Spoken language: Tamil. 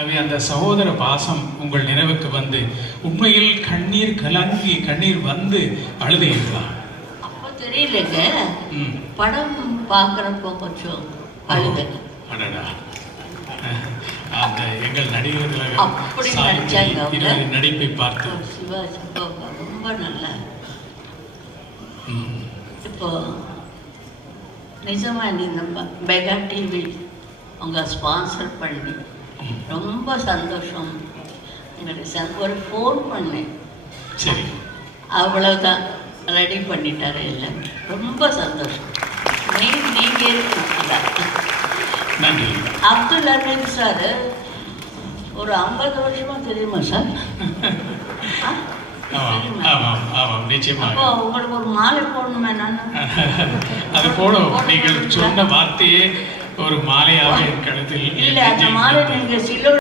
அவை அந்த சகோதர பாசம் உங்கள் நினைவுக்கு வந்து உண்மையில் கண்ணீர் கலங்கி கண்ணீர் வந்து அழுதீர்களா? அப்போ தெரியலங்க, படம் பார்க்குறப்போ கொஞ்சம் அழுதுங்க. அடடா, அந்த எங்கள் நடிகர்கள் அப்படி நடிச்சாங்க. நடிப்பை பார்த்து சிவாஜி ரொம்ப நல்லா. இப்போ நிஜமா இந்த மெகா டிவி அவங்க ஸ்பான்சர் பண்ணி ரொம்ப சந்தோஷம். எங்களுக்கு ஒரு ஃபோன் பண்ணேன், சரி அவ்வளோதான், ரெடி பண்ணிட்டாரு எல்லாம். ரொம்ப சந்தோஷம். நீங்கள் இருக்கீங்களா? நன்றி. அப்துல் அமீன் சார் ஒரு 50 வருஷமா தெரியுமா சார்? நிச்சயமாக உங்களுக்கு ஒரு மாலை போடணுமே. நான் அது போடும். நீங்கள் சொன்ன வார்த்தையே ஒரு மாலையாக என் கழுத்தில். இல்லை, அந்த மாலை நீங்கள் சிலோ